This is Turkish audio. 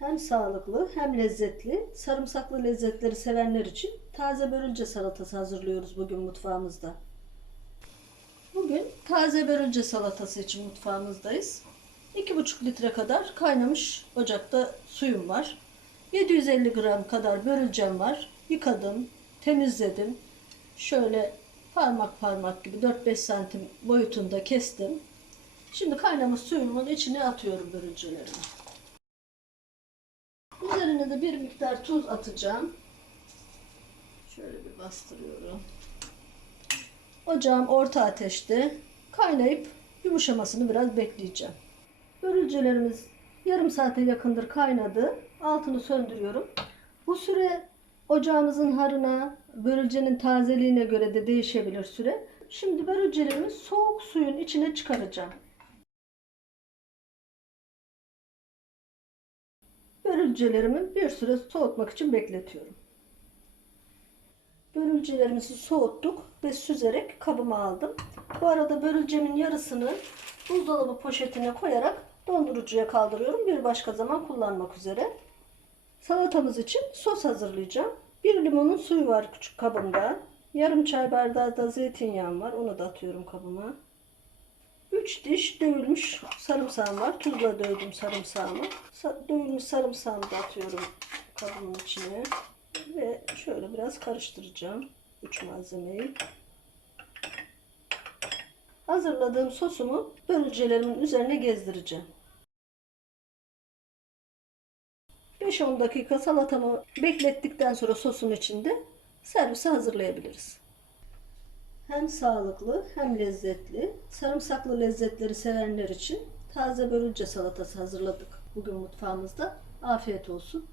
Hem sağlıklı hem lezzetli, sarımsaklı lezzetleri sevenler için taze börülce salatası hazırlıyoruz bugün mutfağımızda. Bugün taze börülce salatası için mutfağımızdayız. 2,5 litre kadar kaynamış ocakta suyum var. 750 gram kadar börülcem var. Yıkadım, temizledim. Şöyle parmak parmak gibi 4-5 santim boyutunda kestim. Şimdi kaynamış suyumun içine atıyorum börülcelerimi. Üzerine de bir miktar tuz atacağım. Şöyle bir bastırıyorum. Ocağım orta ateşte kaynayıp yumuşamasını biraz bekleyeceğim. Börülcelerimiz yarım saate yakındır kaynadı. Altını söndürüyorum. Bu süre ocağımızın harına, börülcenin tazeliğine göre de değişebilir süre. Şimdi börülcelerimi soğuk suyun içine çıkaracağım. Börülcelerimi bir süre soğutmak için bekletiyorum. Börülcelerimizi soğuttuk ve süzerek kabıma aldım. Bu arada börülcemin yarısını buzdolabı poşetine koyarak dondurucuya kaldırıyorum. Bir başka zaman kullanmak üzere. Salatamız için sos hazırlayacağım. Bir limonun suyu var küçük kabımda. Yarım çay bardağı da zeytinyağım var. Onu da atıyorum kabıma. 3 diş dövülmüş sarımsağım var. Tuzla dövdüm sarımsağımı. Sa- dövülmüş sarımsağımı da atıyorum kabımın içine. Ve şöyle biraz karıştıracağım. Üç malzemeyi. Hazırladığım sosumu börülcelerimin üzerine gezdireceğim. 5-10 dakika salatamı beklettikten sonra sosun içinde servise hazırlayabiliriz. Hem sağlıklı hem lezzetli, sarımsaklı lezzetleri sevenler için taze börülce salatası hazırladık bugün mutfağımızda. Afiyet olsun.